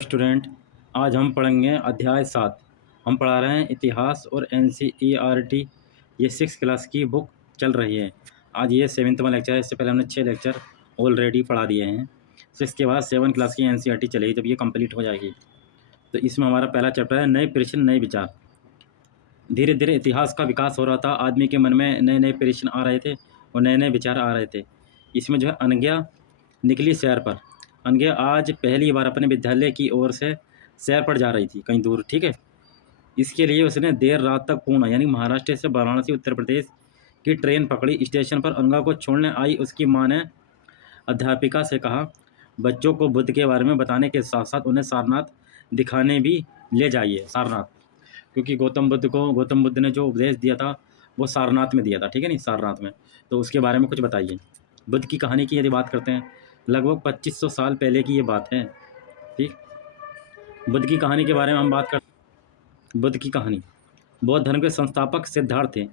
Student, आज हम पढ़ेंगे अध्याय 7। हम पढ़ा रहे हैं इतिहास और NCERT। ये 6 क्लास की बुक चल रही है। आज ये 7वां लेक्चर है। इससे पहले हमने 6 लेक्चर ऑलरेडी पढ़ा दिए हैं। 6 के बाद 7 क्लास की NCERT चलेगी, जब ये कंप्लीट हो जाएगी। तो इसमें हमारा पहला चैप्टर है नए प्रश्न नए विचार। धीरे धीरे इतिहास का विकास हो रहा था। आदमी के मन में नए नए प्रश्न आ रहे थे और नए नए विचार आ रहे थे। इसमें जो है अनज्ञा निकली सैर पर। अनज्ञा आज पहली बार अपने विद्यालय की ओर से सैर पर जा रही थी, कहीं दूर। ठीक है। इसके लिए उसने देर रात तक पूना यानी महाराष्ट्र से वाराणसी उत्तर प्रदेश की ट्रेन पकड़ी। स्टेशन पर अनज्ञा को छोड़ने आई उसकी माँ ने अध्यापिका से कहा, बच्चों को बुद्ध के बारे में बताने के साथ साथ उन्हें सारनाथ दिखाने भी ले जाइए। सारनाथ, क्योंकि गौतम बुद्ध ने जो उपदेश दिया था वो सारनाथ में दिया था। ठीक है, नहीं, सारनाथ में। तो उसके बारे में कुछ बताइए। बुद्ध की कहानी की यदि बात करते हैं, लगभग 2500 साल पहले की ये बात है। ठीक, बुद्ध की कहानी के बारे में हम बात करते। बुद्ध की कहानी, बौद्ध धर्म के संस्थापक सिद्धार्थ थे।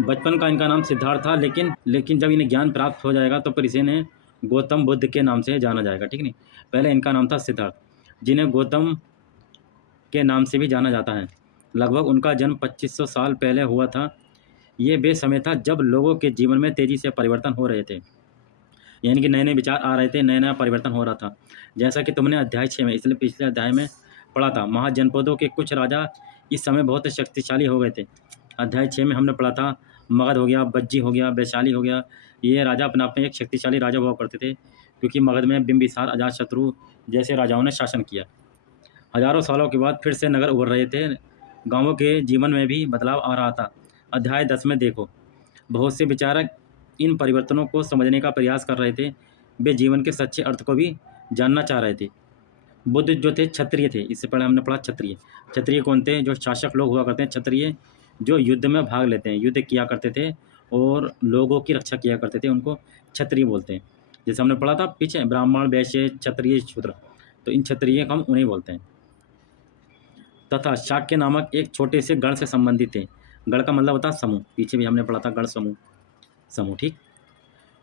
बचपन का इनका नाम सिद्धार्थ था, लेकिन जब इन्हें ज्ञान प्राप्त हो जाएगा तो फिर इन्हें गौतम बुद्ध के नाम से जाना जाएगा। ठीक नहीं, पहले इनका नाम था सिद्धार्थ, जिन्हें गौतम के नाम से भी जाना जाता है। लगभग उनका जन्म 2500 साल पहले हुआ था। ये वे समय था जब लोगों के जीवन में तेज़ी से परिवर्तन हो रहे थे, यानी कि नए नए विचार आ रहे थे, नया नया परिवर्तन हो रहा था। जैसा कि तुमने अध्याय 6 में, इसलिए पिछले अध्याय में पढ़ा था, महाजनपदों के कुछ राजा इस समय बहुत शक्तिशाली हो गए थे। अध्याय 6 में हमने पढ़ा था, मगध हो गया, बज्जी हो गया, वैशाली हो गया। ये राजा अपने आप में एक शक्तिशाली राजा हुआ करते थे, क्योंकि मगध में बिंबिसार, अजातशत्रु जैसे राजाओं ने शासन किया। हजारों सालों के बाद फिर से नगर उभर रहे थे। गाँवों के जीवन में भी बदलाव आ रहा था। अध्याय 10 में देखो, बहुत से विचारक इन परिवर्तनों को समझने का प्रयास कर रहे थे। वे जीवन के सच्चे अर्थ को भी जानना चाह रहे थे। बुद्ध जो थे क्षत्रिय थे। इससे पहले हमने पढ़ा क्षत्रिय। क्षत्रिय कौन थे? जो शासक लोग हुआ करते हैं। क्षत्रिय जो युद्ध में भाग लेते हैं, युद्ध किया करते थे और लोगों की रक्षा किया करते थे, उनको क्षत्रिय बोलते हैं। जैसे हमने पढ़ा था पीछे, ब्राह्मण, वैश्य, क्षत्रिय, शूद्र। तो इन क्षत्रिय हम उन्हें बोलते हैं। तथा शाक्य नामक एक छोटे से गण से संबंधित थे। गण का मतलब होता है समूह। पीछे भी हमने पढ़ा था गण, समूह। ठीक,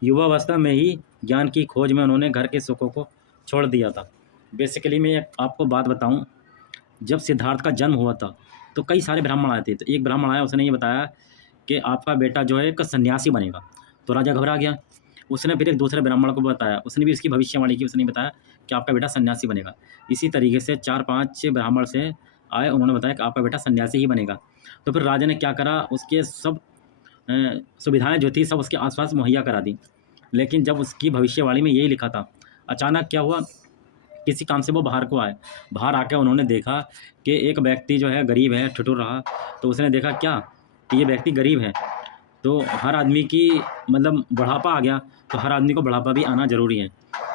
युवावस्था में ही ज्ञान की खोज में उन्होंने घर के सुखों को छोड़ दिया था। बेसिकली मैं आपको बात बताऊं, जब सिद्धार्थ का जन्म हुआ था तो कई सारे ब्राह्मण आए थे। तो एक ब्राह्मण आया, उसने ये बताया कि आपका बेटा जो है एक सन्यासी बनेगा। तो राजा घबरा गया। उसने फिर एक दूसरे ब्राह्मण को बताया, उसने भी इसकी भविष्यवाणी की। उसने बताया कि आपका बेटा सन्यासी बनेगा। इसी तरीके से 4-5 ब्राह्मण से आए, उन्होंने बताया कि आपका बेटा सन्यासी ही बनेगा। तो फिर राजा ने क्या करा, उसके सब सुविधाएं जो थी सब उसके आसपास मुहैया करा दी। लेकिन जब उसकी भविष्यवाणी में यही लिखा था, अचानक क्या हुआ, किसी काम से वो बाहर को आए। बाहर आकर उन्होंने देखा कि एक व्यक्ति जो है गरीब है, ठिठुर रहा। तो उसने देखा क्या कि ये व्यक्ति गरीब है। तो हर आदमी की मतलब बुढ़ापा आ गया, तो हर आदमी को बुढ़ापा भी आना ज़रूरी है।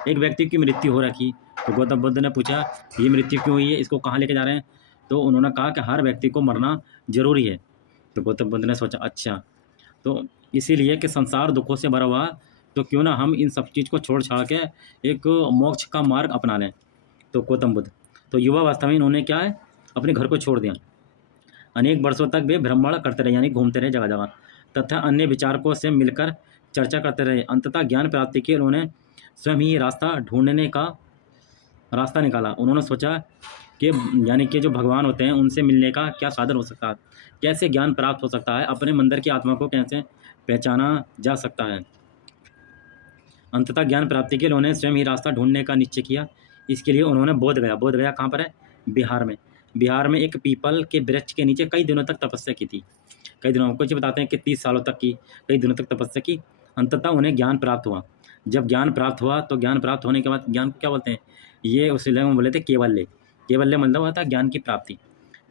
एक व्यक्ति की मृत्यु हो रखी, तो गौतम बुद्ध ने पूछा ये मृत्यु क्यों हुई है, इसको कहाँ लेके जा रहे हैं। तो उन्होंने कहा कि हर व्यक्ति को मरना ज़रूरी है। तो गौतम बुद्ध ने सोचा अच्छा, तो इसीलिए कि संसार दुखों से भरा हुआ, तो क्यों ना हम इन सब चीज़ को छोड़ छाड़ के एक मोक्ष का मार्ग अपना लें। तो गौतम बुद्ध तो युवावस्था में इन्होंने क्या है, अपने घर को छोड़ दिया। अनेक वर्षों तक वे भ्रमण करते रहे, यानी घूमते रहे जगह जगह, तथा अन्य विचारकों से मिलकर चर्चा करते रहे। अंततः ज्ञान प्राप्ति के उन्होंने स्वयं ही रास्ता ढूंढने का रास्ता निकाला। उन्होंने सोचा कि यानी कि जो भगवान होते हैं उनसे मिलने का क्या साधन हो सकता है, कैसे ज्ञान प्राप्त हो सकता है, अपने मंदिर की आत्मा को कैसे पहचाना जा सकता है। अंततः ज्ञान प्राप्ति के लिए उन्होंने स्वयं ही रास्ता ढूंढने का निश्चय किया। इसके लिए उन्होंने बोध गया कहाँ पर है, बिहार में। बिहार में एक पीपल के वृक्ष के नीचे कई दिनों तक तपस्या की थी। कई दिनों, कुछ बताते हैं कि 30 सालों तक की, कई दिनों तक तपस्या की। अंततः उन्हें ज्ञान प्राप्त हुआ। जब ज्ञान प्राप्त हुआ तो ज्ञान प्राप्त होने के बाद, ज्ञान को क्या बोलते हैं, ये उस में बोले थे केवल्य। केवल्य मतलब होता है ज्ञान की प्राप्ति।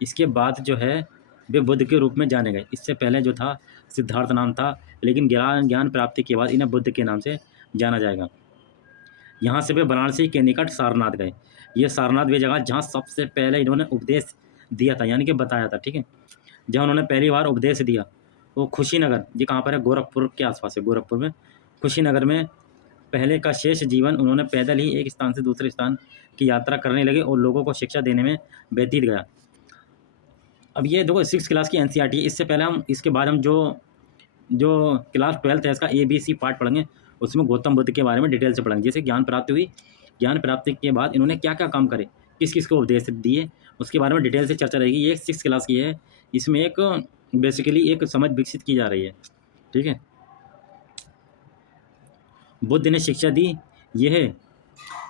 इसके बाद जो है वे बुद्ध के रूप में जाने गए। इससे पहले जो था सिद्धार्थ नाम था, लेकिन ज्ञान प्राप्ति के बाद इन्हें बुद्ध के नाम से जाना जाएगा। यहाँ से वे वाराणसी के निकट सारनाथ गए। ये सारनाथ वे जगह जहाँ सबसे पहले इन्होंने उपदेश दिया था, यानी कि बताया था। ठीक है, जहाँ उन्होंने पहली बार उपदेश दिया वो खुशीनगर, ये कहाँ पर है, गोरखपुर के आसपास है। गोरखपुर में खुशीनगर में पहले का शेष जीवन उन्होंने पैदल ही एक स्थान से दूसरे स्थान की यात्रा करने लगे और लोगों को शिक्षा देने में व्यतीत गया। अब ये देखो 6 क्लास की NCERT। इससे पहले हम, इसके बाद हम जो क्लास 12th है इसका ABC पार्ट पढ़ेंगे। उसमें गौतम बुद्ध के बारे में डिटेल से पढ़ेंगे। जैसे ज्ञान प्राप्ति हुई ज्ञान प्राप्ति के बाद इन्होंने क्या क्या काम करे, किस किस को उपदेश दिए, उसके बारे में डिटेल से चर्चा रहेगी। ये 6th क्लास की है, इसमें एक बेसिकली एक समझ विकसित की जा रही है, ठीक है। बुद्ध ने शिक्षा दी, यह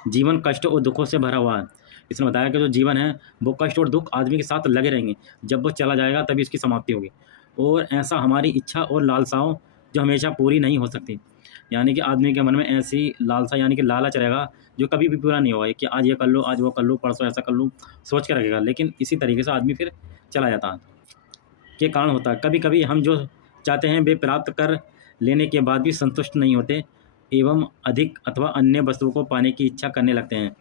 जीवन कष्ट और दुखों से भरा हुआ है। इसने बताया कि जो जीवन है वो कष्ट और दुख आदमी के साथ लगे रहेंगे, जब वो चला जाएगा तभी उसकी समाप्ति होगी। और ऐसा हमारी इच्छा और लालसाओं जो हमेशा पूरी नहीं हो सकती, यानी कि आदमी के मन में ऐसी लालसा यानी कि लालच रहेगा जो कभी भी पूरा नहीं होगा, कि आज ये कर लो, आज वो कर लो, परसों ऐसा कर लूँ, सोच के रखेगा, लेकिन इसी तरीके से आदमी फिर चला जाता है। के कारण होता है कभी कभी हम जो चाहते हैं वे प्राप्त कर लेने के बाद भी संतुष्ट नहीं होते एवं अधिक अथवा अन्य वस्तुओं को पाने की इच्छा करने लगते हैं।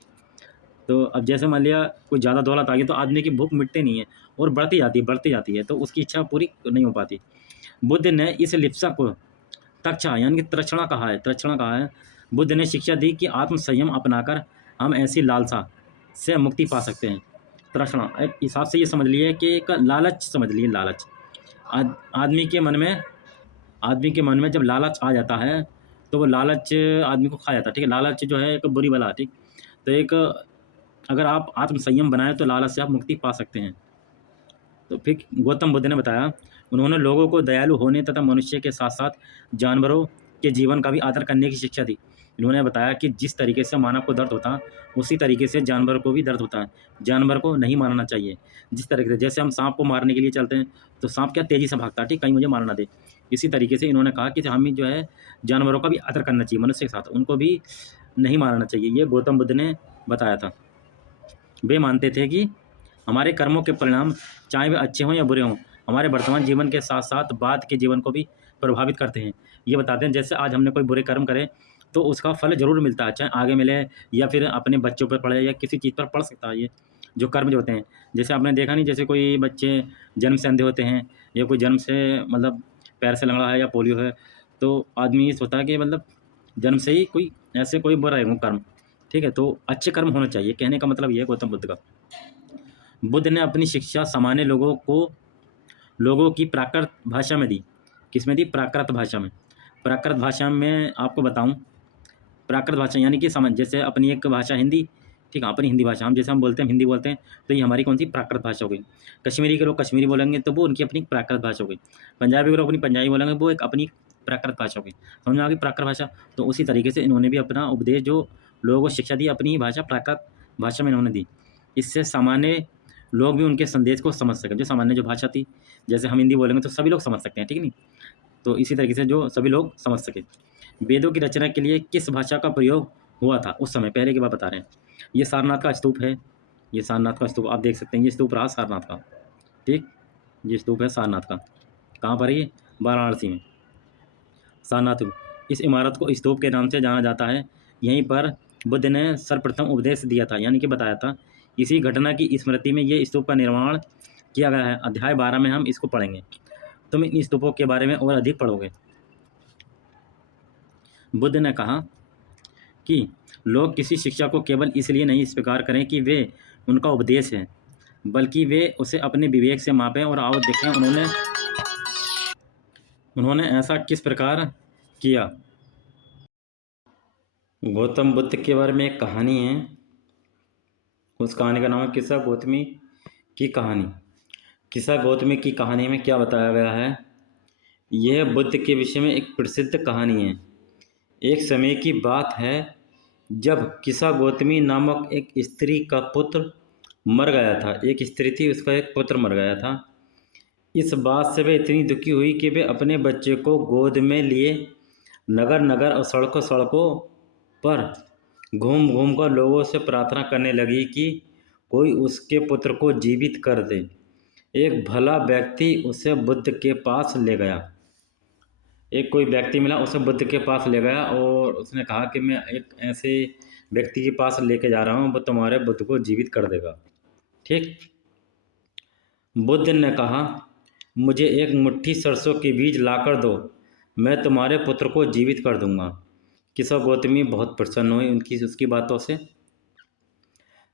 तो अब जैसे मान लिया कोई ज़्यादा दौलत आ गई तो आदमी की भूख मिटती नहीं है और बढ़ती जाती है, तो उसकी इच्छा पूरी नहीं हो पाती। बुद्ध ने इस लिप्सा को तक्षा यानी कि तृष्णा कहा है। बुद्ध ने शिक्षा दी कि आत्म संयम अपनाकर हम ऐसी लालसा से मुक्ति पा सकते हैं। तृष्णा एक हिसाब से ये समझ लिए कि एक लालच समझ लिए, लालच आदमी के मन में जब लालच आ जाता है तो वो लालच आदमी को खा जाता है, ठीक है। लालच जो है एक बुरी बला, ठीक। तो एक अगर आप आत्म संयम बनाएं तो लालच से आप मुक्ति पा सकते हैं। तो फिर गौतम बुद्ध ने बताया, उन्होंने लोगों को दयालु होने तथा मनुष्य के साथ साथ जानवरों के जीवन का भी आदर करने की शिक्षा दी। इन्होंने बताया कि जिस तरीके से मानव को दर्द होता उसी तरीके से जानवर को भी दर्द होता है, जानवर को नहीं मारना चाहिए। जिस तरीके से जैसे हम सांप को मारने के लिए चलते हैं तो सांप क्या तेज़ी से भागता है, ठीक, कहीं मुझे मारना दे। इसी तरीके से इन्होंने कहा कि हमें जो है जानवरों का भी आदर करना चाहिए, मनुष्य के साथ उनको भी नहीं मारना चाहिए। ये गौतम बुद्ध ने बताया था। वे मानते थे कि हमारे कर्मों के परिणाम चाहे वे अच्छे हों या बुरे हों, हमारे वर्तमान जीवन के साथ साथ बाद के जीवन को भी प्रभावित करते हैं। ये बताते हैं जैसे आज हमने कोई बुरे कर्म करे तो उसका फल ज़रूर मिलता है, चाहे आगे मिले या फिर अपने बच्चों पर पड़े या किसी चीज़ पर पड़ सकता है। ये जो कर्म जो होते हैं, जैसे आपने देखा नहीं, जैसे कोई बच्चे जन्म से अंधे होते हैं या कोई जन्म से मतलब पैर से लंगड़ा है या पोलियो है, तो आदमी ये सोचता है कि मतलब जन्म से ही कोई ऐसे कोई बुरा है वो कर्म, ठीक है। तो अच्छे कर्म होना चाहिए, कहने का मतलब ये है गौतम बुद्ध का। बुद्ध ने अपनी शिक्षा सामान्य लोगों की प्राकृत भाषा में दी। किस में दी? प्राकृत भाषा में। प्राकृत भाषा में आपको बताऊं, प्राकृत भाषा यानी कि समझ, जैसे अपनी एक भाषा हिंदी, ठीक है, अपनी हिंदी भाषा हम जैसे हम बोलते हैं हिंदी बोलते हैं, तो ये हमारी कौन सी प्राकृत भाषा हो गई। कश्मीरी के लोग कश्मीरी बोलेंगे तो वो उनकी अपनी प्राकृत भाषा हो गई। पंजाबी के लोग अपनी पंजाबी बोलेंगे, वो एक अपनी प्राकृत भाषा हो गई। समझ में आ गई प्राकृत भाषा। तो उसी तरीके से इन्होंने भी अपना उपदेश जो लोगों को शिक्षा दी अपनी ही भाषा प्राकृत भाषा में इन्होंने दी। इससे सामान्य लोग भी उनके संदेश को समझ सकें। जो सामान्य जो भाषा थी, जैसे हम हिंदी बोलेंगे तो सभी लोग समझ सकते हैं, ठीक नहीं। तो इसी तरीके से जो सभी लोग समझ सके। वेदों की रचना के लिए किस भाषा का प्रयोग हुआ था उस समय, पहले की बात बता रहे हैं। ये सारनाथ का स्तूप है, ये सारनाथ का स्तूप आप देख सकते हैं। ये स्तूप रहा सारनाथ का, ठीक, ये स्तूप है सारनाथ का। कहाँ पर है ये? वाराणसी में सारनाथ। इस इमारत को स्तूप के नाम से जाना जाता है। यहीं पर बुद्ध ने सर्वप्रथम उपदेश दिया था, यानी कि बताया था। इसी घटना की स्मृति में ये स्तूप का निर्माण किया गया है। अध्याय 12 में हम इसको पढ़ेंगे। तुम इन स्तूपों के बारे में और अधिक पढ़ोगे। बुद्ध ने कहा कि लोग किसी शिक्षा को केवल इसलिए नहीं स्वीकार करें कि वे उनका उपदेश है, बल्कि वे उसे अपने विवेक से मापें और आओ देखें उन्होंने ऐसा किस प्रकार किया। गौतम बुद्ध के बारे में एक कहानी है, उस कहानी का नाम है किस्सा गौतमी की कहानी। किस्सा गौतमी की कहानी में क्या बताया गया है? यह बुद्ध के विषय में एक प्रसिद्ध कहानी है। एक समय की बात है जब किस्सा गौतमी नामक एक स्त्री का पुत्र मर गया था। एक स्त्री थी, उसका एक पुत्र मर गया था। इस बात से वे इतनी दुखी हुई कि वे अपने बच्चे को गोद में लिए नगर नगर और सड़कों सड़कों पर घूम घूम कर लोगों से प्रार्थना करने लगी कि कोई उसके पुत्र को जीवित कर दे। एक भला व्यक्ति उसे बुद्ध के पास ले गया। एक कोई व्यक्ति मिला, उसे बुद्ध के पास ले गया और उसने कहा कि मैं एक ऐसे व्यक्ति के पास लेके जा रहा हूँ, वो तुम्हारे बुद्ध को जीवित कर देगा, ठीक। बुद्ध ने कहा, मुझे एक मुट्ठी सरसों के बीज लाकर दो, मैं तुम्हारे पुत्र को जीवित कर दूंगा। किस्सा गौतमी बहुत प्रसन्न हुई उसकी बातों से।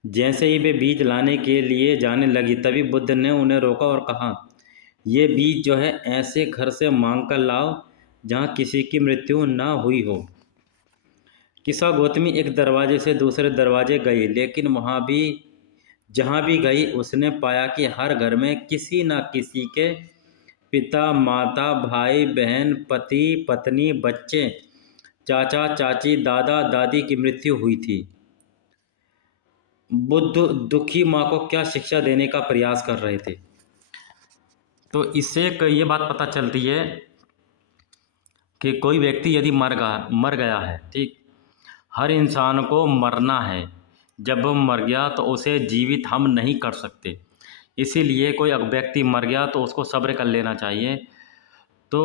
जैसे ही वे बीज लाने के लिए जाने लगी तभी बुद्ध ने उन्हें रोका और कहा, ये बीज जो है ऐसे घर से मांग कर लाओ जहाँ किसी की मृत्यु ना हुई हो। किस्सा गौतमी एक दरवाजे से दूसरे दरवाजे गई, लेकिन वहाँ भी जहाँ भी गई उसने पाया कि हर घर में किसी न किसी के पिता, माता, भाई, बहन, पति, पत्नी, बच्चे, चाचा, चाची, दादा, दादी की मृत्यु हुई थी। बुद्ध दुखी माँ को क्या शिक्षा देने का प्रयास कर रहे थे। तो इससे एक ये बात पता चलती है कि कोई व्यक्ति यदि मर गया है, ठीक, हर इंसान को मरना है। जब वो मर गया तो उसे जीवित हम नहीं कर सकते, इसीलिए कोई व्यक्ति मर गया तो उसको सब्र कर लेना चाहिए। तो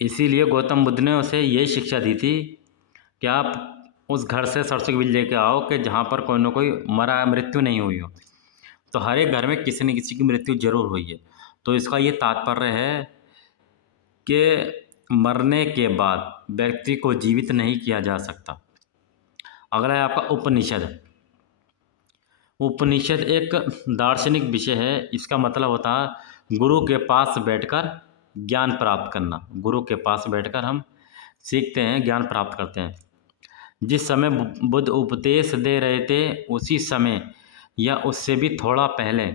इसीलिए गौतम बुद्ध ने उसे यही शिक्षा दी थी कि आप उस घर से सरसों के बीज लेके आओ कि जहाँ पर कोई ना कोई मृत्यु नहीं हुई हो। तो हर एक घर में किसी न किसी की मृत्यु जरूर हुई है। तो इसका ये तात्पर्य है कि मरने के बाद व्यक्ति को जीवित नहीं किया जा सकता। अगला है आपका उपनिषद। उपनिषद एक दार्शनिक विषय है। इसका मतलब होता है गुरु के पास बैठकर ज्ञान प्राप्त करना। गुरु के पास बैठकर हम सीखते हैं, ज्ञान प्राप्त करते हैं। जिस समय बुद्ध उपदेश दे रहे थे उसी समय या उससे भी थोड़ा पहले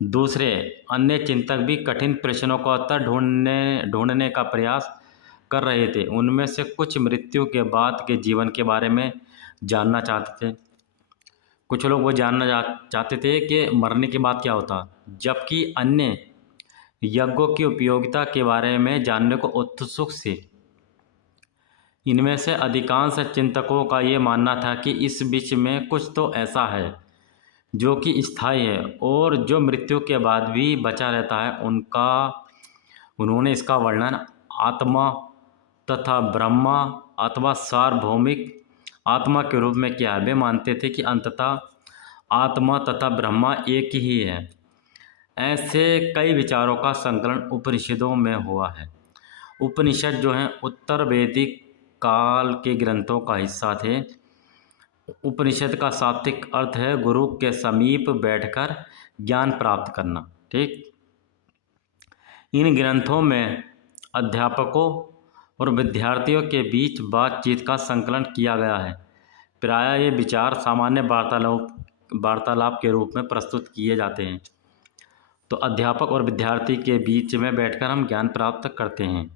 दूसरे अन्य चिंतक भी कठिन प्रश्नों का उत्तर ढूंढने का प्रयास कर रहे थे। उनमें से कुछ मृत्यु के बाद के जीवन के बारे में जानना चाहते थे। कुछ लोग वो जानना चाहते थे कि मरने के बाद क्या होता, जबकि अन्य यज्ञों की उपयोगिता के बारे में जानने को उत्सुक थे। इनमें से अधिकांश चिंतकों का ये मानना था कि इस बीच में कुछ तो ऐसा है जो कि स्थायी है और जो मृत्यु के बाद भी बचा रहता है। उन्होंने इसका वर्णन आत्मा तथा ब्रह्मा अथवा सार्वभौमिक आत्मा के रूप में किया है। वे मानते थे कि अंततः आत्मा तथा ब्रह्मा एक ही है। ऐसे कई विचारों का संकलन उपनिषदों में हुआ है। उपनिषद जो हैं उत्तर वैदिक काल के ग्रंथों का हिस्सा थे। उपनिषद का शाब्दिक अर्थ है गुरु के समीप बैठकर ज्ञान प्राप्त करना, ठीक। इन ग्रंथों में अध्यापकों और विद्यार्थियों के बीच बातचीत का संकलन किया गया है। प्रायः ये विचार सामान्य वार्तालाप के रूप में प्रस्तुत किए जाते हैं। तो अध्यापक और विद्यार्थी के बीच में बैठकर हम ज्ञान प्राप्त करते हैं।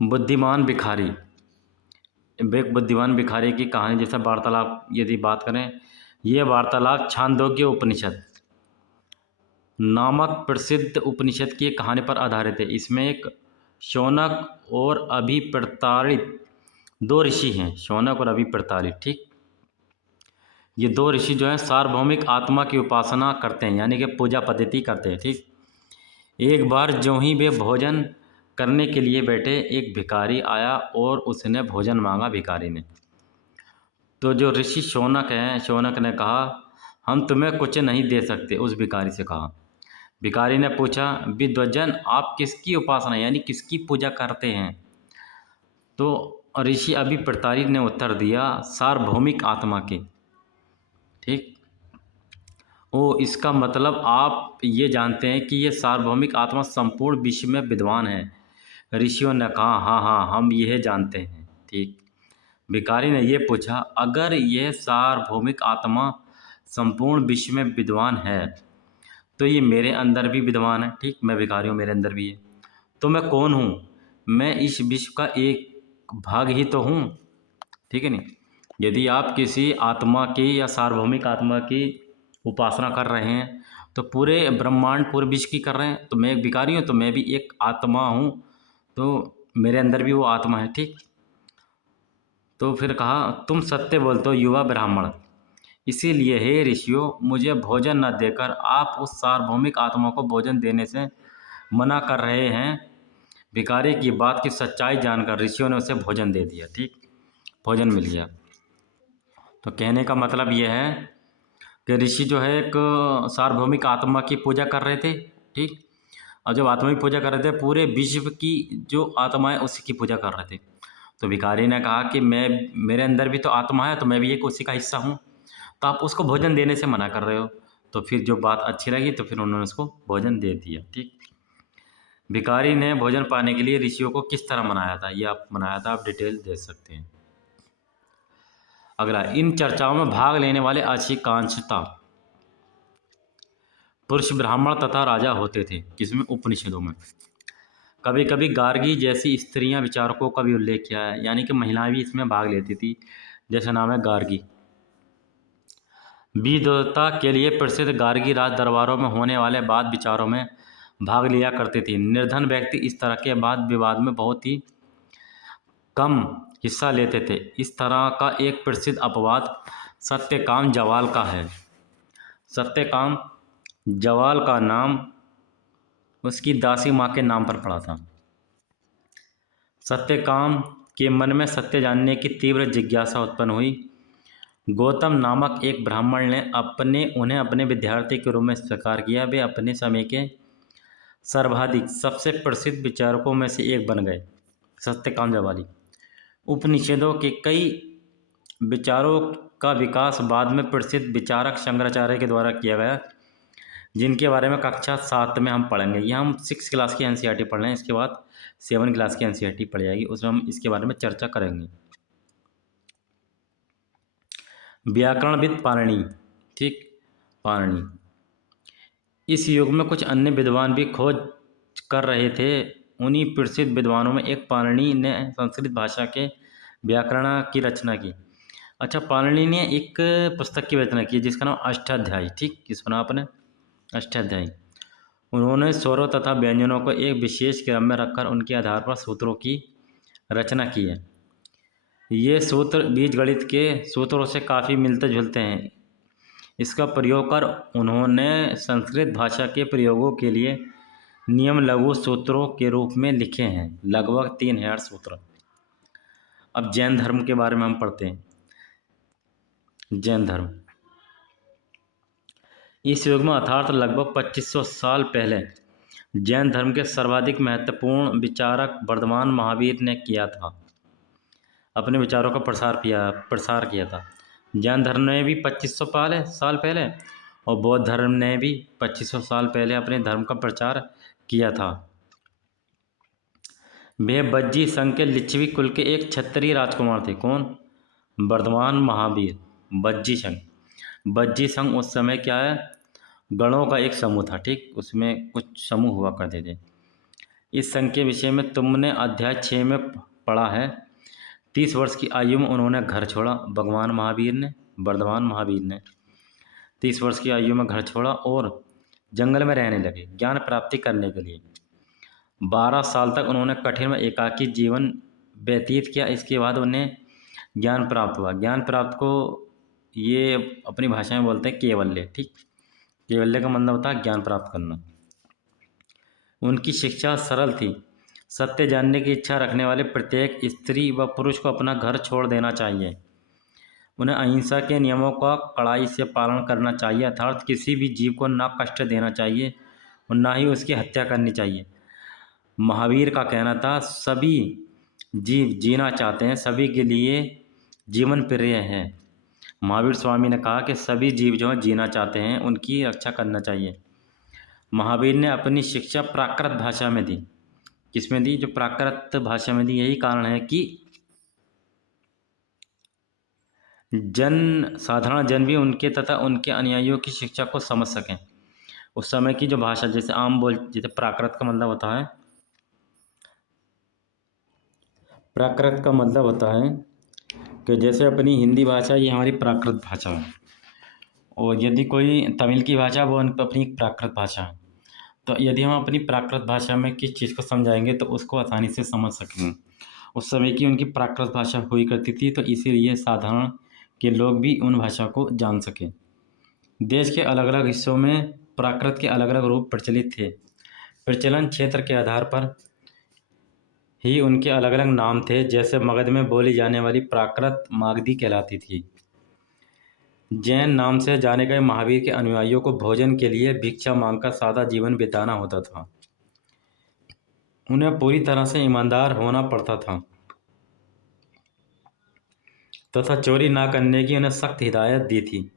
बुद्धिमान भिखारी। एक बुद्धिमान भिखारी की कहानी जैसा वार्तालाप यदि बात करें, ये वार्तालाप छांदोग्य उपनिषद नामक प्रसिद्ध उपनिषद की कहानी पर आधारित है। इसमें एक शौनक और अभिप्रताड़ित दो ऋषि हैं। शौनक और अभिप्रताड़ित, ठीक। ये दो ऋषि जो हैं सार्वभौमिक आत्मा की उपासना करते हैं, यानी कि पूजा पद्धति करते हैं, ठीक। एक बार जो ही वे भोजन करने के लिए बैठे, एक भिखारी आया और उसने भोजन मांगा भिखारी ने। तो जो ऋषि शौनक हैं, शौनक ने कहा हम तुम्हें कुछ नहीं दे सकते। उस भिखारी से कहा। भिखारी ने पूछा विद्वज्जन आप किसकी उपासना यानी किसकी पूजा करते हैं। तो ऋषि अभिप्रतारित ने उत्तर दिया सार्वभौमिक आत्मा के, ठीक। ओ इसका मतलब आप ये जानते हैं कि ये सार्वभौमिक आत्मा संपूर्ण विश्व में विद्वान है। ऋषियों ने कहा हाँ हाँ हम यह जानते हैं, ठीक। भिखारी ने यह पूछा अगर यह सार्वभौमिक आत्मा संपूर्ण विश्व में विद्वान है तो ये मेरे अंदर भी विद्वान है, ठीक। मैं भिखारी हूँ, मेरे अंदर भी है। तो मैं कौन हूँ? मैं इस विश्व का एक भाग ही तो हूँ, ठीक है नहीं। यदि आप किसी आत्मा की या सार्वभौमिक आत्मा की उपासना कर रहे हैं तो पूरे ब्रह्मांड पूरे विश्व की कर रहे हैं। तो मैं एक भिखारी हूँ तो मैं भी एक आत्मा हूँ, तो मेरे अंदर भी वो आत्मा है, ठीक। तो फिर कहा तुम सत्य बोलते हो युवा ब्राह्मण, इसीलिए हे ऋषियों मुझे भोजन न देकर आप उस सार्वभौमिक आत्मा को भोजन देने से मना कर रहे हैं। भिखारी की बात की सच्चाई जानकर ऋषियों ने उसे भोजन दे दिया, ठीक। भोजन मिल गया। तो कहने का मतलब यह है कि ऋषि जो है एक सार्वभौमिक आत्मा की पूजा कर रहे थे, ठीक। और जब आत्मा की पूजा कर रहे थे पूरे विश्व की जो आत्मा है उसी की पूजा कर रहे थे। तो भिखारी ने कहा कि मेरे अंदर भी तो आत्मा है, तो मैं भी एक उसी का हिस्सा हूँ, तो आप उसको भोजन देने से मना कर रहे हो। तो फिर जो बात अच्छी लगी तो फिर उन्होंने उसको भोजन दे दिया, ठीक। भिखारी ने भोजन पाने के लिए ऋषियों को किस तरह मनाया था? ये आप मनाया था, आप डिटेल दे सकते हैं। अगला, इन चर्चाओं में भाग लेने वाले अधिकांशतः पुरुष ब्राह्मण तथा राजा होते थे। किसमें? उपनिषदों में। कभी कभी गार्गी जैसी स्त्रियां विचारकों का भी उल्लेख किया है, यानी कि महिलाएं भी इसमें भाग लेती थी। जैसा नाम है गार्गी। विद्वता के लिए प्रसिद्ध गार्गी राज दरबारों में होने वाले वाद विचारों में भाग लिया करती थी। निर्धन व्यक्ति इस तरह के वाद विवाद में बहुत ही कम हिस्सा लेते थे। इस तरह का एक प्रसिद्ध अपवाद सत्यकाम जवाल का है। सत्यकाम जवाल का नाम उसकी दासी माँ के नाम पर पड़ा था। सत्यकाम के मन में सत्य जानने की तीव्र जिज्ञासा उत्पन्न हुई। गौतम नामक एक ब्राह्मण ने उन्हें अपने विद्यार्थी के रूप में स्वीकार किया। वे अपने समय के सर्वाधिक सबसे प्रसिद्ध विचारकों में से एक बन गए। सत्यकाम जवाली। उपनिषदों के कई विचारों का विकास बाद में प्रसिद्ध विचारक शंकराचार्य के द्वारा किया गया, जिनके बारे में कक्षा 7 में हम पढ़ेंगे। यह हम 6 क्लास की एनसीईआरटी पढ़ रहे हैं, इसके बाद 7 क्लास की एनसीईआरटी पढ़ जाएगी, उसमें हम इसके बारे में चर्चा करेंगे। व्याकरणविद पाणिनि। ठीक, पाणिनि। इस युग में कुछ अन्य विद्वान भी खोज कर रहे थे। उन्हीं प्रसिद्ध विद्वानों में एक पाणिनि ने संस्कृत भाषा के व्याकरण की रचना की। अच्छा, पाणिनि ने एक पुस्तक की रचना की जिसका नाम अष्टाध्यायी। ठीक, किस सुना आपने? अष्टाध्यायी। उन्होंने स्वरों तथा व्यंजनों को एक विशेष क्रम में रखकर उनके आधार पर सूत्रों की रचना की है। ये सूत्र बीजगणित के सूत्रों से काफ़ी मिलते जुलते हैं। इसका प्रयोग कर उन्होंने संस्कृत भाषा के प्रयोगों के लिए नियम लघु सूत्रों के रूप में लिखे हैं, लगभग 3000 सूत्र। अब जैन धर्म के बारे में हम पढ़ते हैं। जैन धर्म इस युग में अर्थात लगभग 2500 साल पहले जैन धर्म के सर्वाधिक महत्वपूर्ण विचारक वर्धमान महावीर ने किया था, अपने विचारों का प्रसार किया था। जैन धर्म ने भी 2500 साल पहले और बौद्ध धर्म ने भी 2500 साल पहले अपने धर्म का प्रचार किया था। वे बज्जी संघ के लिच्छवी कुल के एक क्षत्रिय राजकुमार थे। कौन? वर्धमान महावीर। बज्जी संघ उस समय क्या है? गणों का एक समूह था। ठीक, उसमें कुछ समूह हुआ करते थे। इस संघ के विषय में तुमने अध्याय 6 में पढ़ा है। 30 वर्ष की आयु में उन्होंने घर छोड़ा। वर्धमान महावीर ने 30 वर्ष की आयु में घर छोड़ा और जंगल में रहने लगे ज्ञान प्राप्ति करने के लिए। 12 साल तक उन्होंने कठिन में एकाकी जीवन व्यतीत किया। इसके बाद उन्हें ज्ञान प्राप्त हुआ। ज्ञान प्राप्त को ये अपनी भाषा में बोलते हैं केवल्य। ठीक, केवल्य का मतलब होता है ज्ञान प्राप्त करना। उनकी शिक्षा सरल थी। सत्य जानने की इच्छा रखने वाले प्रत्येक स्त्री व पुरुष को अपना घर छोड़ देना चाहिए। उन्हें अहिंसा के नियमों का कड़ाई से पालन करना चाहिए, अर्थात किसी भी जीव को ना कष्ट देना चाहिए और ना ही उसकी हत्या करनी चाहिए। महावीर का कहना था, सभी जीव जीना चाहते हैं, सभी के लिए जीवन प्रिय है। महावीर स्वामी ने कहा कि सभी जीव जो जीना चाहते हैं उनकी रक्षा करना चाहिए। महावीर ने अपनी शिक्षा प्राकृत भाषा में दी। किसमें दी? जो प्राकृत भाषा में दी। यही कारण है कि साधारण जन भी उनके तथा उनके अनुयायियों की शिक्षा को समझ सकें। उस समय की जो भाषा, जैसे जैसे प्राकृत का मतलब होता है कि जैसे अपनी हिंदी भाषा ये हमारी प्राकृत भाषा है, और यदि कोई तमिल की भाषा वो अपनी प्राकृत भाषा है। तो यदि हम अपनी प्राकृत भाषा में किस चीज़ को समझाएंगे तो उसको आसानी से समझ सकेंगे। उस समय की उनकी प्राकृत भाषा हुई करती थी, तो इसीलिए साधारण के लोग भी उन भाषा को जान सकें। देश के अलग अलग हिस्सों में प्राकृत के अलग अलग रूप प्रचलित थे। प्रचलन क्षेत्र के आधार पर ही उनके अलग अलग नाम थे। जैसे मगध में बोली जाने वाली प्राकृत मागधी कहलाती थी। जैन नाम से जाने गए महावीर के अनुयायियों को भोजन के लिए भिक्षा मांगकर सादा जीवन बिताना होता था। उन्हें पूरी तरह से ईमानदार होना पड़ता था तथा चोरी ना करने की उन्हें सख्त हिदायत दी थी।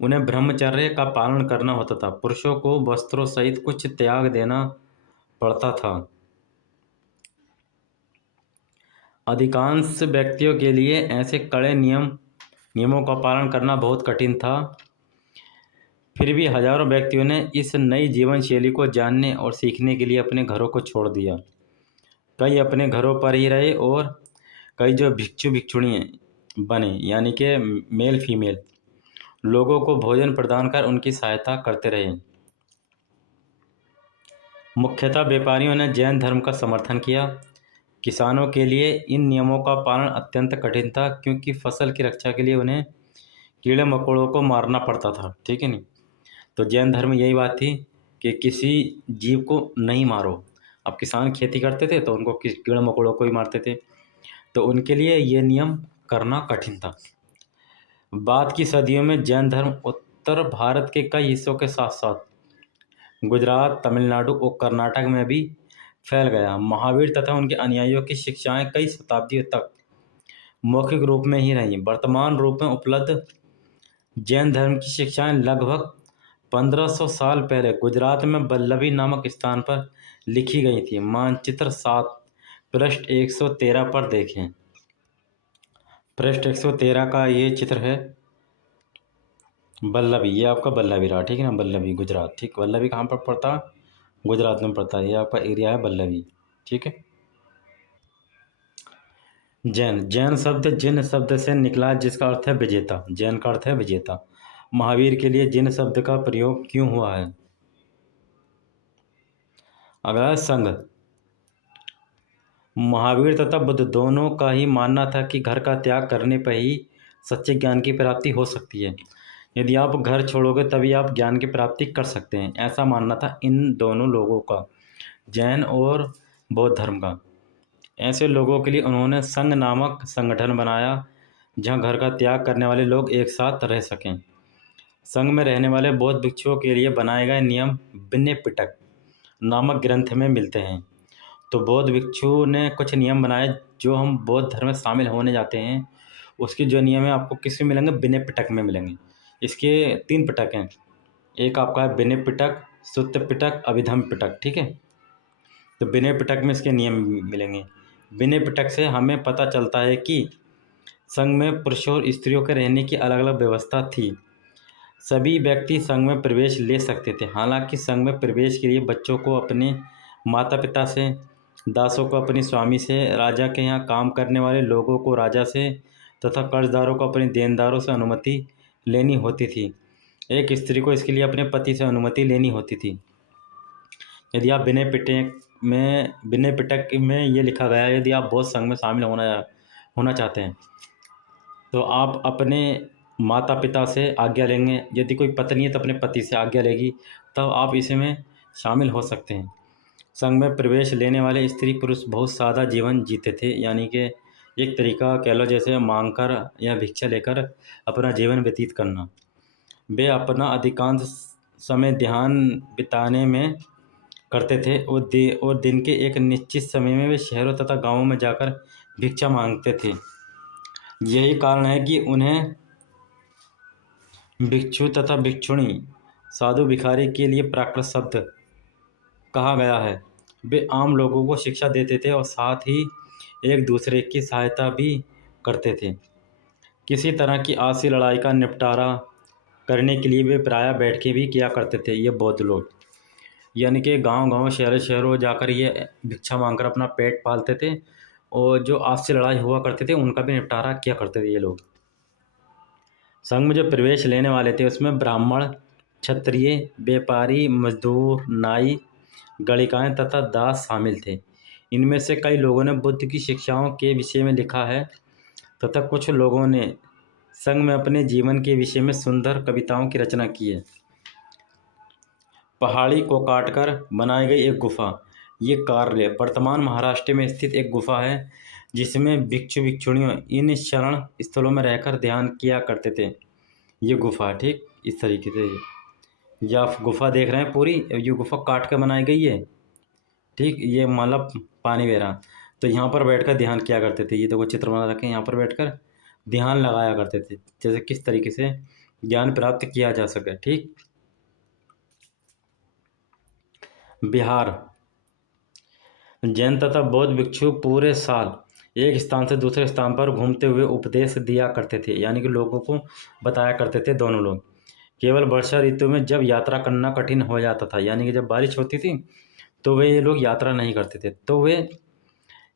उन्हें ब्रह्मचर्य का पालन करना होता था। पुरुषों को वस्त्रों सहित कुछ त्याग देना पड़ता था। अधिकांश व्यक्तियों के लिए ऐसे कड़े नियमों का पालन करना बहुत कठिन था। फिर भी हजारों व्यक्तियों ने इस नई जीवन शैली को जानने और सीखने के लिए अपने घरों को छोड़ दिया। कई अपने घरों पर ही रहे और कई जो भिक्षु भिक्षुणी बने, यानी कि मेल फीमेल लोगों को भोजन प्रदान कर उनकी सहायता करते रहे। मुख्यतः व्यापारियों ने जैन धर्म का समर्थन किया। किसानों के लिए इन नियमों का पालन अत्यंत कठिन था, क्योंकि फसल की रक्षा के लिए उन्हें कीड़े मकोड़ों को मारना पड़ता था, ठीक है नहीं। तो जैन धर्म में यही बात थी कि किसी जीव को नहीं मारो। अब किसान खेती करते थे तो उनको कीड़े मकोड़ों को ही मारते थे, तो उनके लिए ये नियम करना कठिन था। बाद की सदियों में जैन धर्म उत्तर भारत के कई हिस्सों के साथ साथ गुजरात, तमिलनाडु और कर्नाटक में भी फैल गया। महावीर तथा उनके अनुयायियों की शिक्षाएं कई शताब्दियों तक मौखिक रूप में ही रहीं। वर्तमान रूप में उपलब्ध जैन धर्म की शिक्षाएं लगभग 1500 साल पहले गुजरात में वल्लभी नामक स्थान पर लिखी गई थी। मानचित्र 7 पृष्ठ 113 पर देखें। पृष्ठ 113 का ये चित्र है वल्लभी, ये आपका वल्लभी रहा, ठीक है ना, वल्लभी गुजरात, ठीक। वल्लभी कहाँ पर पड़ता? गुजरात में पड़ता है। ये आपका एरिया है वल्लभी, ठीक है। जैन शब्द जिन शब्द से निकला, जिसका अर्थ है विजेता। जैन का अर्थ है विजेता। महावीर के लिए जिन शब्द का प्रयोग क्यों हुआ है? अगला संघ। महावीर तथा बुद्ध दोनों का ही मानना था कि घर का त्याग करने पर ही सच्चे ज्ञान की प्राप्ति हो सकती है। यदि आप घर छोड़ोगे तभी आप ज्ञान की प्राप्ति कर सकते हैं, ऐसा मानना था इन दोनों लोगों का, जैन और बौद्ध धर्म का। ऐसे लोगों के लिए उन्होंने संघ नामक संगठन बनाया, जहां घर का त्याग करने वाले लोग एक साथ रह सकें। संघ में रहने वाले बौद्ध भिक्षुओं के लिए बनाए गए नियम विनय पिटक नामक ग्रंथ में मिलते हैं। तो बौद्ध भिक्षु ने कुछ नियम बनाए, जो हम बौद्ध धर्म में शामिल होने जाते हैं उसके जो नियम है आपको किस में मिलेंगे? विनय पिटक में मिलेंगे। इसके 3 पिटक हैं। एक आपका है विनय पिटक, सुत्त पिटक, अभिधम पिटक, ठीक है। तो विनय पिटक में इसके नियम मिलेंगे। विनय पिटक से हमें पता चलता है कि संघ में पुरुषों और स्त्रियों के रहने की अलग अलग व्यवस्था थी। सभी व्यक्ति संघ में प्रवेश ले सकते थे। हालांकि संघ में प्रवेश के लिए बच्चों को अपने माता पिता से, दासों को अपने स्वामी से, राजा के यहाँ काम करने वाले लोगों को राजा से तथा कर्जदारों को अपने देनदारों से अनुमति लेनी होती थी। एक स्त्री को इसके लिए अपने पति से अनुमति लेनी होती थी। यदि आप विनय पिटक में ये लिखा गया है, यदि आप बौद्ध संघ में शामिल होना चाहते हैं तो आप अपने माता पिता से आज्ञा लेंगे। यदि कोई पत्नी है तो अपने पति से आज्ञा लेगी, तब आप इसमें शामिल हो सकते हैं। संघ में प्रवेश लेने वाले स्त्री पुरुष बहुत सादा जीवन जीते थे, यानी कि एक तरीका कह लो जैसे मांग कर या भिक्षा लेकर अपना जीवन व्यतीत करना। वे अपना अधिकांश समय ध्यान बिताने में करते थे और दिन के एक निश्चित समय में वे शहरों तथा गांवों में जाकर भिक्षा मांगते थे। यही कारण है कि उन्हें भिक्षु तथा भिक्षुणी, साधु भिखारी के लिए प्राकृत शब्द कहा गया है। वे आम लोगों को शिक्षा देते थे और साथ ही एक दूसरे की सहायता भी करते थे। किसी तरह की आपसी लड़ाई का निपटारा करने के लिए वे प्रायः बैठकें भी किया करते थे। ये बौद्ध लोग, यानी कि गांव शहरों जाकर ये भिक्षा मांगकर अपना पेट पालते थे और जो आपसी लड़ाई हुआ करते थे उनका भी निपटारा किया करते थे ये लोग। संघ में जो प्रवेश लेने वाले थे उसमें ब्राह्मण, क्षत्रिय, व्यापारी, मजदूर, नाई, गणिकाएँ तथा दास शामिल थे। इनमें से कई लोगों ने बुद्ध की शिक्षाओं के विषय में लिखा है तथा कुछ लोगों ने संघ में अपने जीवन के विषय में सुंदर कविताओं की रचना की है। पहाड़ी को काटकर बनाई गई एक गुफा, ये कार्य वर्तमान महाराष्ट्र में स्थित एक गुफा है, जिसमें भिक्षु भिक्षुणियों इन शरण स्थलों में रहकर ध्यान किया करते थे। ये गुफा, ठीक इस तरीके से, ये आप गुफा देख रहे हैं पूरी, ये गुफा काट के बनाई गई है, ठीक। ये मतलब पानी बह रहा, तो यहाँ पर बैठकर ध्यान किया करते थे। ये देखो चित्र बना रखे हैं, यहाँ पर बैठकर ध्यान लगाया करते थे, जैसे किस तरीके से ज्ञान प्राप्त किया जा सके, ठीक। बिहार जैन तथा बौद्ध भिक्षु पूरे साल एक स्थान से दूसरे स्थान पर घूमते हुए उपदेश दिया करते थे, यानी कि लोगों को बताया करते थे दोनों लोग। केवल वर्षा ऋतु में जब यात्रा करना कठिन हो जाता था, यानी कि जब बारिश होती थी तो वे ये लोग यात्रा नहीं करते थे, तो वे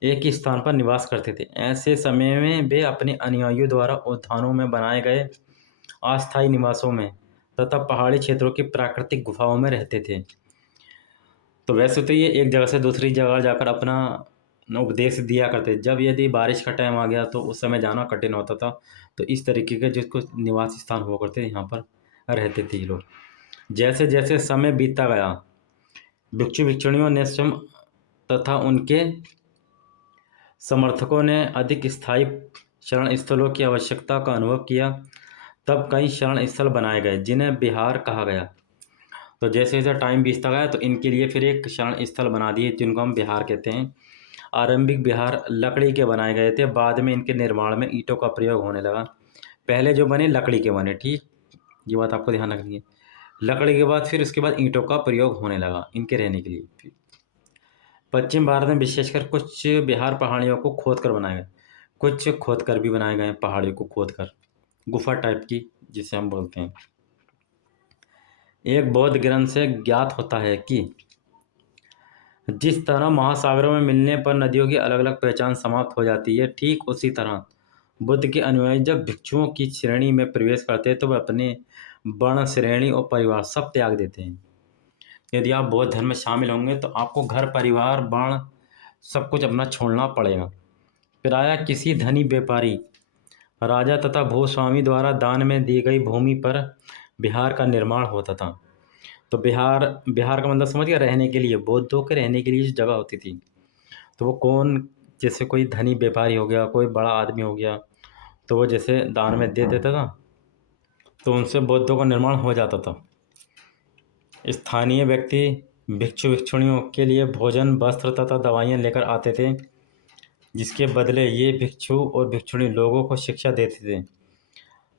एक ही स्थान पर निवास करते थे। ऐसे समय में वे अपने अनुयायियों द्वारा उद्यानों में बनाए गए अस्थायी निवासों में तथा पहाड़ी क्षेत्रों की प्राकृतिक गुफाओं में रहते थे। तो वैसे तो ये एक जगह से दूसरी जगह जाकर अपना उपदेश दिया करते। जब यदि बारिश का टाइम आ गया तो उस समय जाना कठिन होता था, तो इस तरीके के जिसको निवास स्थान हुआ करते थे, यहाँ पर रहते थे ये लोग। जैसे जैसे समय बीतता गया, भिक्षु भिक्षुणियों ने स्वयं तथा उनके समर्थकों ने अधिक स्थायी शरण स्थलों की आवश्यकता का अनुभव किया। तब कई शरण स्थल बनाए गए जिन्हें विहार कहा गया। तो जैसे जैसे टाइम बीतता गया तो इनके लिए फिर एक शरण स्थल बना दिए जिनको हम विहार कहते हैं। आरंभिक विहार लकड़ी के बनाए गए थे, बाद में इनके निर्माण में ईंटों का प्रयोग होने लगा। पहले जो बने लकड़ी के बने, ठीक, ये बात आपको ध्यान रखनी है। लकड़ी के बाद फिर उसके बाद ईंटों का प्रयोग होने लगा इनके रहने के लिए। पश्चिम भारत में विशेषकर कुछ बिहार पहाड़ियों को खोद कर बनाए गए, कुछ खोद कर भी बनाए गए हैं, पहाड़ियों को खोद कर, गुफा टाइप की जिसे हम बोलते हैं। एक बौद्ध ग्रंथ से ज्ञात होता है कि जिस तरह महासागरों में मिलने पर नदियों की अलग अलग पहचान समाप्त हो जाती है, ठीक उसी तरह बुद्ध के अनुयायी जब भिक्षुओं की श्रेणी में प्रवेश करते हैं तो वे अपने वर्ण, श्रेणी और परिवार सब त्याग देते हैं। यदि आप बौद्ध धर्म में शामिल होंगे तो आपको घर, परिवार, वर्ण सब कुछ अपना छोड़ना पड़ेगा। प्रायः किसी धनी व्यापारी, राजा तथा भूस्वामी द्वारा दान में दी गई भूमि पर बिहार का निर्माण होता था। तो बिहार बिहार का मतलब समझ गया, रहने के लिए, बौद्धों के रहने के लिए जो जगह होती थी। तो वो कौन, जैसे कोई धनी व्यापारी हो गया, कोई बड़ा आदमी हो गया, तो वो जैसे दान में दे देता था तो उनसे बौद्धों का निर्माण हो जाता था। स्थानीय व्यक्ति भिक्षु भिक्षुणियों के लिए भोजन, वस्त्र तथा दवाइयाँ लेकर आते थे, जिसके बदले ये भिक्षु और भिक्षुणी लोगों को शिक्षा देते थे।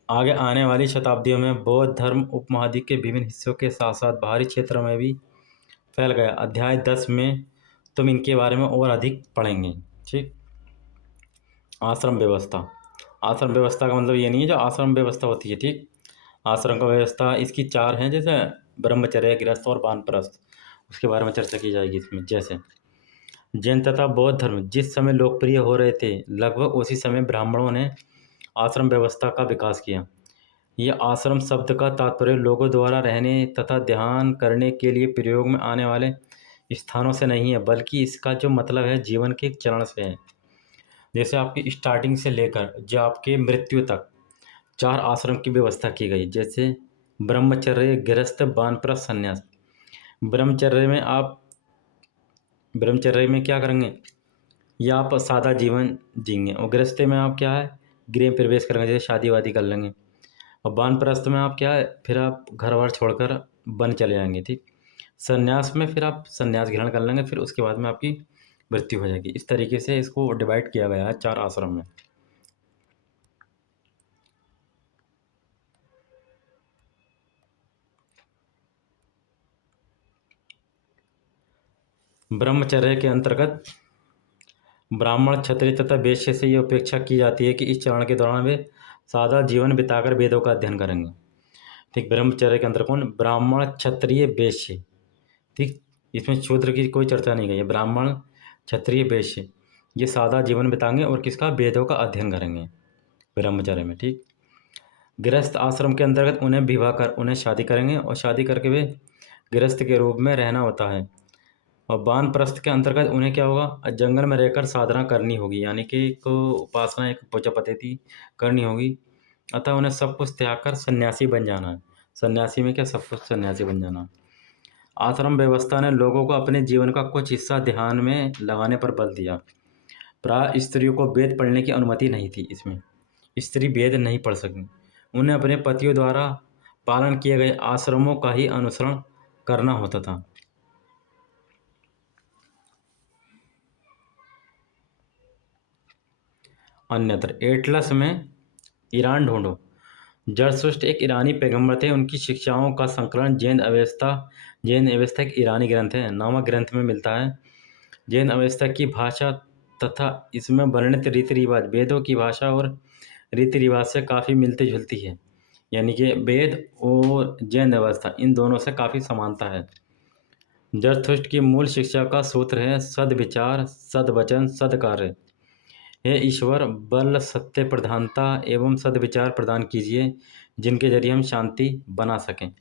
आगे आने वाली शताब्दियों में बौद्ध धर्म उपमहाद्वीप के विभिन्न हिस्सों के साथ साथ बाहरी क्षेत्रों में भी फैल गया। अध्याय 10 में तुम इनके बारे में और अधिक पढ़ेंगे, ठीक। आश्रम व्यवस्था। आश्रम व्यवस्था का मतलब ये नहीं है जो आश्रम व्यवस्था होती है, ठीक। आश्रम का व्यवस्था इसकी 4 हैं, जैसे ब्रह्मचर्य, गृहस्थ और वानप्रस्थ। उसके बारे में चर्चा की जाएगी इसमें। जैसे जैन तथा बौद्ध धर्म जिस समय लोकप्रिय हो रहे थे, लगभग उसी समय ब्राह्मणों ने आश्रम व्यवस्था का विकास किया। यह आश्रम शब्द का तात्पर्य लोगों द्वारा रहने तथा ध्यान करने के लिए प्रयोग में आने वाले स्थानों से नहीं है, बल्कि इसका जो मतलब है जीवन के एक चरण से है। जैसे आपकी स्टार्टिंग से लेकर जो आपके मृत्यु तक 4 आश्रम की व्यवस्था की गई, जैसे ब्रह्मचर्य, गृहस्थ, वानप्रस्थ, संन्यास। ब्रह्मचर्य में आप ब्रह्मचर्य में क्या करेंगे, या आप सादा जीवन जीएंगे, और गृहस्थ में आप क्या है, गृह प्रवेश करेंगे, जैसे शादी वादी कर लेंगे। और वानप्रस्थ में आप क्या है, फिर आप घर बार छोड़कर वन चले जाएंगे, ठीक। संन्यास में फिर आप संन्यास ग्रहण कर लेंगे, फिर उसके बाद में आपकी मृत्यु हो जाएगी। इस तरीके से इसको डिवाइड किया गया है 4 आश्रम में। ब्रह्मचर्य के अंतर्गत ब्राह्मण, क्षत्रिय तथा वैश्य से ये अपेक्षा की जाती है कि इस चरण के दौरान वे सादा जीवन बिताकर वेदों का अध्ययन करेंगे, ठीक। ब्रह्मचर्य के अंतर कौन, ब्राह्मण, क्षत्रिय, वैश्य, ठीक। इसमें शूद्र की कोई चर्चा नहीं गई है। ब्राह्मण, क्षत्रिय, वैश्य ये सादा जीवन बिताएंगे और किसका, वेदों का अध्ययन करेंगे ब्रह्मचर्य में, ठीक। गृहस्थ आश्रम के अंतर्गत उन्हें विवाह कर उन्हें शादी करेंगे और शादी करके वे गृहस्थ के रूप में रहना होता है। और वानप्रस्थ के अंतर्गत उन्हें क्या होगा, जंगल में रहकर साधना करनी होगी, यानी कि एक उपासना, एक पूजा पद्धति करनी होगी। अतः उन्हें सब कुछ त्याग कर सन्यासी बन जाना है। सन्यासी में क्या, सब कुछ सन्यासी बन जाना। आश्रम व्यवस्था ने लोगों को अपने जीवन का कुछ हिस्सा ध्यान में लगाने पर बल दिया। प्राय स्त्रियों को वेद पढ़ने की अनुमति नहीं थी। इसमें स्त्री वेद नहीं पढ़ सकी। उन्हें अपने पतियों द्वारा पालन किए गए आश्रमों का ही अनुसरण करना होता था। अन्यत्र एटलस में ईरान ढूंढो। जरसुष्ट एक ईरानी पैगंबर थे। उनकी शिक्षाओं का संकलन जैन अवस्था एक ईरानी ग्रंथ है नामक ग्रंथ में मिलता है। जैन अवस्था की भाषा तथा इसमें वर्णित रीति रिवाज वेदों की भाषा और रीति रिवाज से काफ़ी मिलती जुलती है। यानी कि वेद और जैन अवस्था इन दोनों से काफ़ी समानता है। जरथुष्ट की मूल शिक्षा का सूत्र है सद्विचार, सद्वचन, सद्कार्य। हे ईश्वर, बल, सत्य, प्रधानता एवं सद्विचार प्रदान कीजिए, जिनके जरिए हम शांति बना सकें।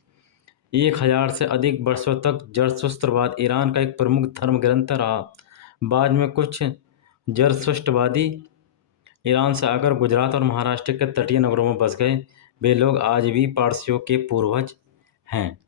1000 से अधिक वर्षों तक जरथुस्त्रवाद ईरान का एक प्रमुख धर्म ग्रंथ रहा। बाद में कुछ जरथुस्त्रवादी ईरान से आकर गुजरात और महाराष्ट्र के तटीय नगरों में बस गए। वे लोग आज भी पारसियों के पूर्वज हैं।